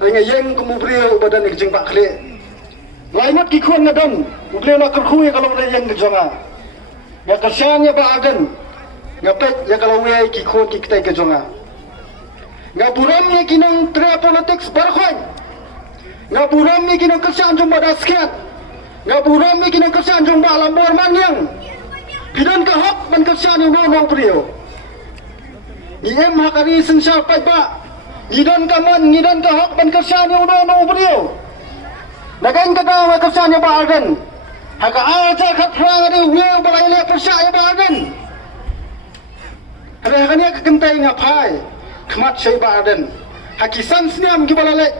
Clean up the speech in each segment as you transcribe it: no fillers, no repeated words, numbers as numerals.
Ngai yang kemubrio badan ik jing bakle. Lainat ki khun ngadon, mukle na kerkhui kalau yang ke jonga. Ya kesannya badan. Ngapet ya kalau we ki khun ki kitai ke jonga. Ngaburam ni kinang tra politics barkhoi. Ngaburam ni kinang kesan jong badasket. Ngaburam ni kinang kesan jong balam borman yang. Pidan ka hak ban kesan ni no brio. Ni em hakari sensal pai ba. Ngidan ka man ngidan ka hak ban kesan ni no brio. Nagain ka daw kesan ni badan. Haka aja khat rang ade we balai le percaya badan. Ada kania kekentai ngapai. Kemat syai badan. Hakisan seniam gibalale.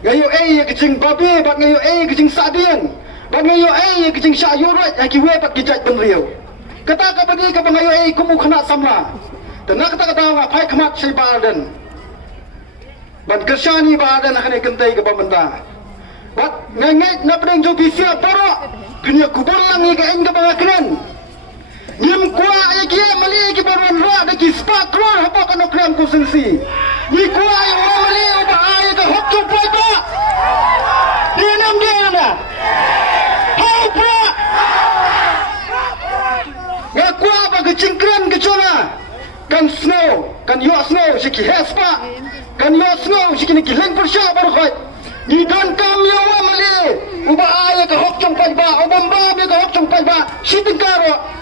Ngayo kecing babi, bak ngayo kecing sadian. Bak ngayo kecing syayurat, haki we pak gijat benriau. Kata ka bagi ka ngayo kumu kena samla. Dan nak kata ngapai kemat syai badan. Ban kesyani badan akan kentai ke pemenda. Bak nganget na pedeng jo bisia porok. Kenya kubalang ni ka enga bangakren. Nyem kuah ayah kia mali ki baruan roh ada ki spak roh apa kan okram ku sensi. Ni kuah ayah mali ubah ayah ke hok tu prai ba. Dia nam dia na. Hau pra. Ngak kuah ba ke cingkran ke cona. Kan snow, kan yo snow siki hespa. Kan yo snow siki ni leng persya baru khoi. Ni dan kam yo mali ubah ayah ke hok tu prai ba. Obamba me ke hok tu prai ba. Sitingkaro.